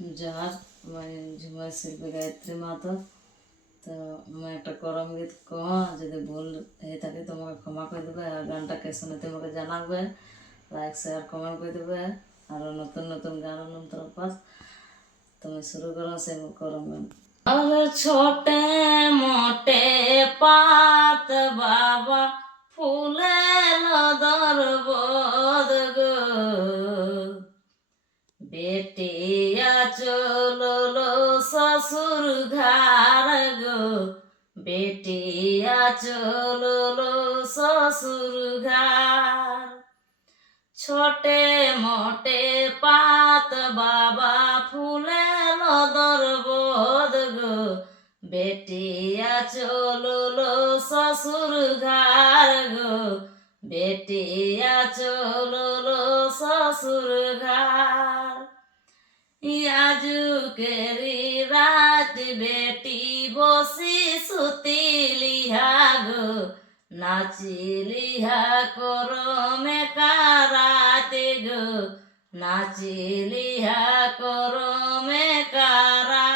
জহার ঝুমার শিল্পী গায়ত্রী মাতো। তো আমি একটা করম গীত যদি ভুল হয়ে থাকে তোমাকে ক্ষমা করে দেবে, আর গানটাকে শুনে তোমাকে জানাবে, লাইক শেয়ার কমেন্ট করে দেবে। আরও নতুন নতুন গান অন্তর পাস তুমি শুরু করো সে করম গান। আর ছোটে মোটে পাত বাবা ফুলের দরবদ গো, বেটিয়া চললো শ্বশুর ঘর গো, বেটিয়া চললো শ্বশুর ঘর। ছোটে মোটে পাত বাবা ফুলের দরবদ গো, বেটিয়া চললো শ্বশুর ঘর গো, বেটিয়া চললো শ্বশুর ঘর। আজুকেরি রাত বেটি বসি সুতিলিহা গো, নাচিলিহা করমে কারাতে গো, নাচিলিহা করমে কারা।